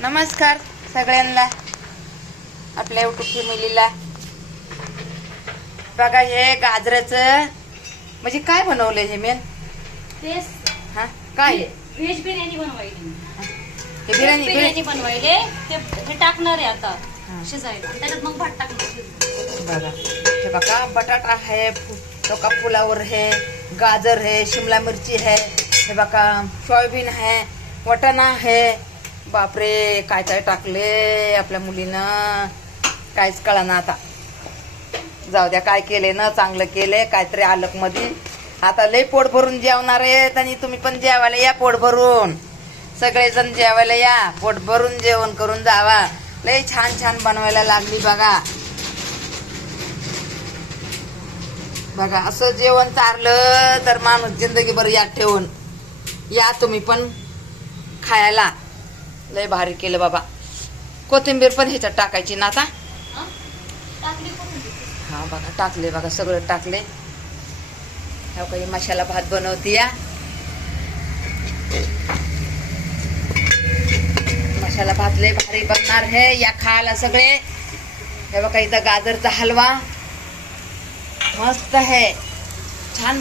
नमस्कार सगळ्यांना, आपल्या युट्यूब फॅमिलीला. बघा हे गाजराचं म्हणजे काय बनवलंय हे मेन तेच हा काय व्हेज बिर्याणी बनवायली. हे बिर्याणी बनवायले हे टाकणार आहे आता हा. शिजायला, त्याच्यात मग भात टाकणार. बघा हे बघा बटाटा है, का पुलावर है, गाजर है, शिमला मिर्ची है, हे बघा सोयाबीन है, वटाणा है. बापरे काय काय टाकले आपल्या मुलीनं, काहीच कळना. आता जाऊ द्या, काय केले ना चांगलं केले काहीतरी आलक मध्ये. आता लय पोट भरून जेवणार आहेत आणि तुम्ही पण जेवायला या, पोट भरून सगळेजण जेवायला या, पोट भरून जेवण करून जावा. लय छान छान बनवायला लागली बघा. बघा असं जेवण चारलं तर माणूस जिंदगीभर याद ठेवून या तुम्ही पण खायला. लय भारी केलं बाबा. कोथिंबीर पण ह्याच्यात टाकायची ना आता. हा बघा टाकले, बघा सगळं टाकले. हा काही मसाला भात बनवते या. मसाला भात लय भारी बनणार है, या खायला सगळे. हे बघा इथं गाजरचा हलवा मस्त है.